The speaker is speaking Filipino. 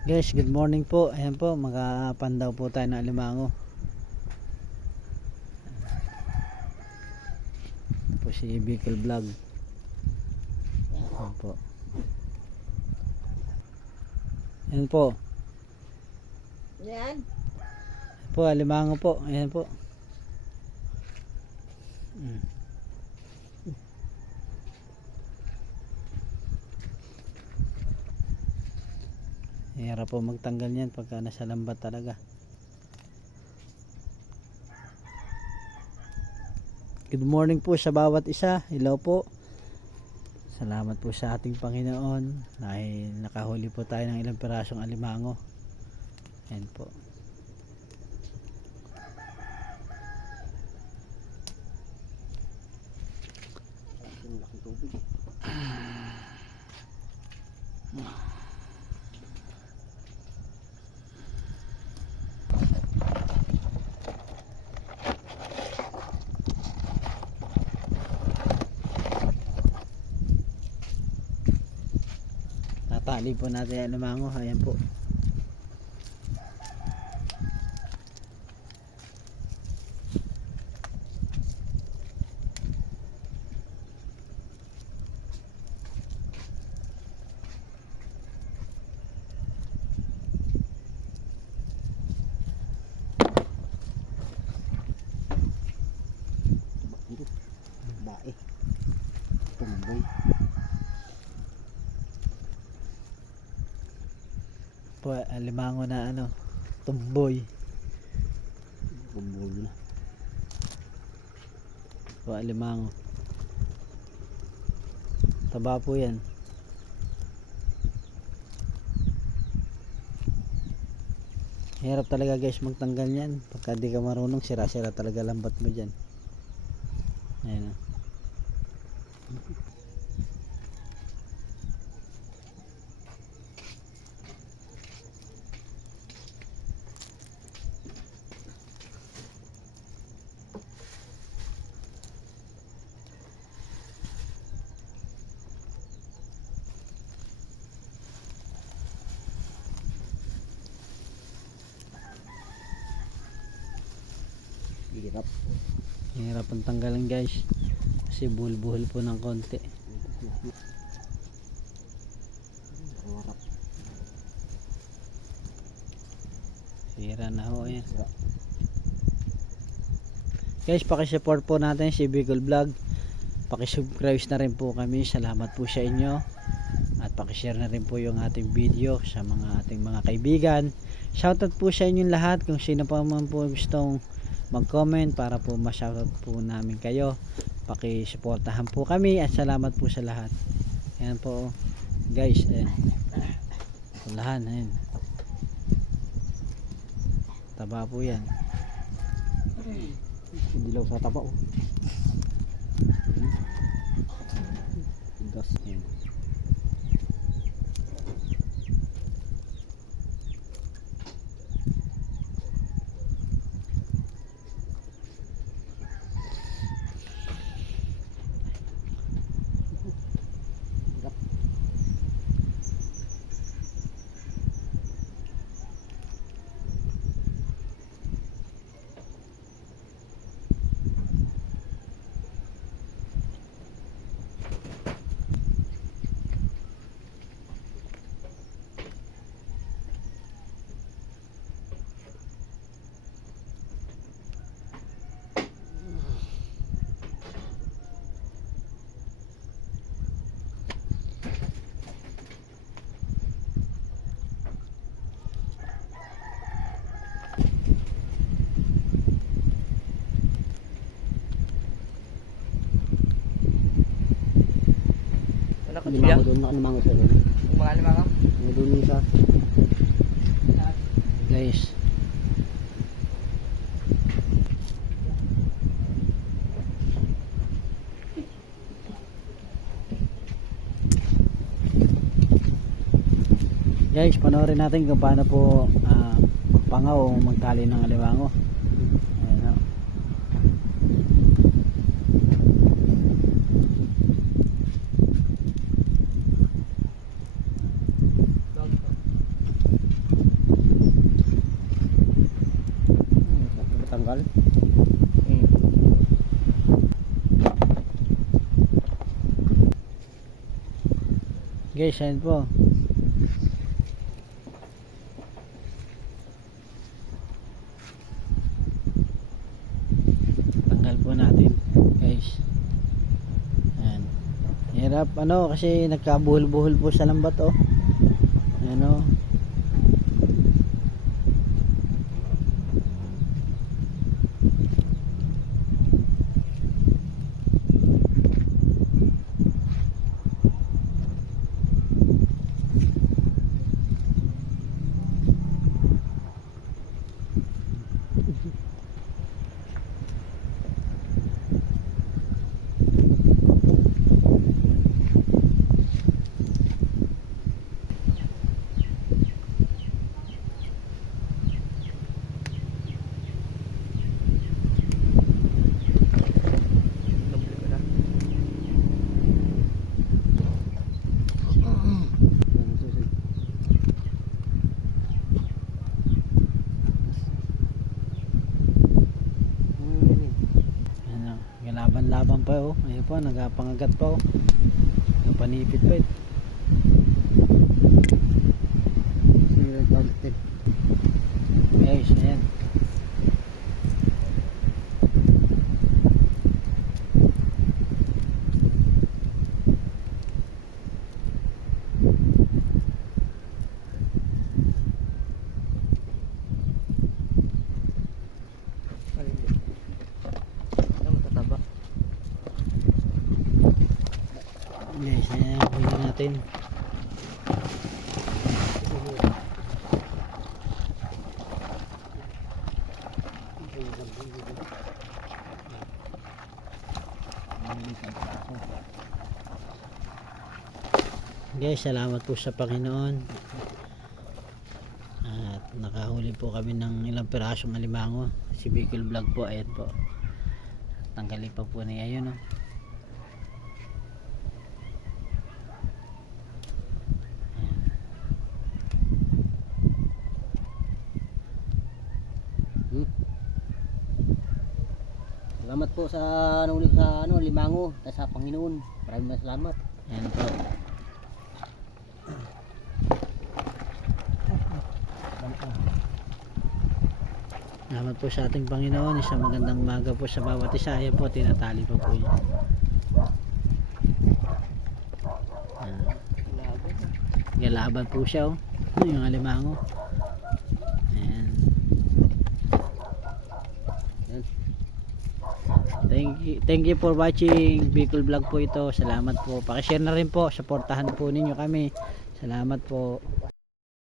Guys, good morning po. Ayan po, makapandaw po tayo ng alimango. Ito po si Bicol Vlog. Ayan po. Ayan po. Yan. Ayan po, alimango po. Ayan po. Hirap po magtanggal yan pagka nasa lambat talaga. Good morning po sa bawat isa. Hello po. Salamat po sa ating Panginoon dahil nakahuli po tayo ng ilang pirasong alimango. Ayan po. Tatali po natin ang alimango. Ayan po. Bae. Tumboy. Po, alimango na ano, tumboy. Tumboy na. Po, alimango. Taba po yan. Hirap talaga guys magtanggal yan. Pagka di ka marunong, sira-sira talaga lambat mo dyan. Ayan o. Hirap. Hirap ang tanggalan guys. Kasi buhol-buhol po ng konti. Harap. Sira na ho yan. Guys, pakisupport po natin si Bicol Vlog. Pakisubscribe na rin po kami. Salamat po sa inyo. At pakishare na rin po yung ating video sa mga ating mga kaibigan. Shoutout po sa inyong lahat. Kung sino pa man po gustong mag-comment para po ma-shoutout po namin kayo. Pakisuportahan po kami at salamat po sa lahat. Ayan po guys. Ayan. Lahan. Ayan. Taba po yan. Dilaw sa taba oh. Gas yan. Alimango doon, alimango sa doon. Mga alimango? May doon isa. Guys. Guys, panoorin natin kung paano po magpangaw o magtali ng alimango. Ayan o. Tanggal. Guys, ayan po. Tanggal po natin, guys. Ayan. Hirap ano kasi nagkabuhol-buhol po sa lambat oh. Ayan oh. Ano, galaban-laban pa oh. Ayun po, nagapangagat pa oh. Napanipit pa ito. Guys, ayan. Guys, ayan, huli natin. Guys, salamat po sa Panginoon. At nakahuli po kami ng ilang pirasong alimango. Si Bicol Vlog po, ayan po. Tanggalin pa po niya yun, oh. Salamat po sa nahuli sa limango at sa Panginoon. Maraming salamat. Ayan po. Salamat po sa ating Panginoon. Isang magandang umaga po sa bawat isa. Ayan po, tinatali pa po yun. Galaban po siya oh. Yung alimango. Ayan. Thank you for watching Bicol Vlog po ito. Salamat po. Paki-share na rin po. Supportahan po ninyo kami. Salamat po.